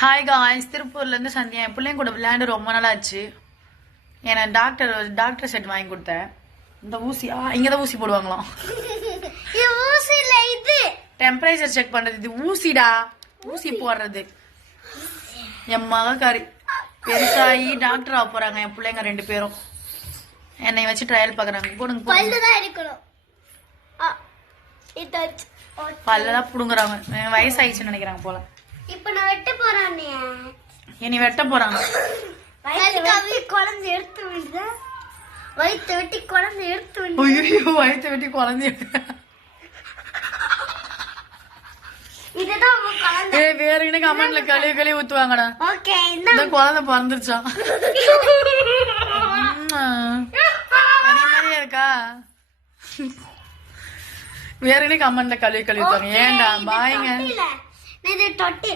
Hi guys, திருப்பூர்லேருந்து சந்தியா. என் பிள்ளைங்க கூட விளையாண்டு ரொம்ப நாள் ஆச்சு. ஏன்னா டாக்டர் செட் வாங்கி கொடுத்தேன். இந்த ஊசி இங்கே தான் ஊசி போடுவாங்களாம். இது டெம்பரேச்சர் செக் பண்ணுறது. இது ஊசிடா, ஊசி போடுறது. என் மகக்காரி பெருசாகி டாக்டர் ஆக போகிறாங்க. என் பிள்ளைங்க 2 பேரும் என்னை வச்சு ட்ரையல் பார்க்குறாங்க. போடுங்க, பல்லெல்லாம் புடுங்குறாங்க. வயசாயிடுச்சுன்னு நினைக்கிறாங்க போல. இப்ப நான் வெட்ட போறானே. இனி வெட்ட போறாங்க. குழந்தை எடுத்து விடுதா? வயிற்று வெட்டி குழந்தை எடுத்து விடு. ஐயோ, வயிற்று வெட்டி குழந்தை. இதுதான் குழந்தை. வேற என்ன கமெண்ட்ல கழுவி ஊத்துவாங்கடா. ஓகே, இந்த குழந்தை பிறந்துருச்சான். மாதிரியே இருக்கா? வேற என்ன கமெண்ட்ல கழுவி ஊத்துவாங்க. ஏன்டா பாய்ங்க. இது தொட்டி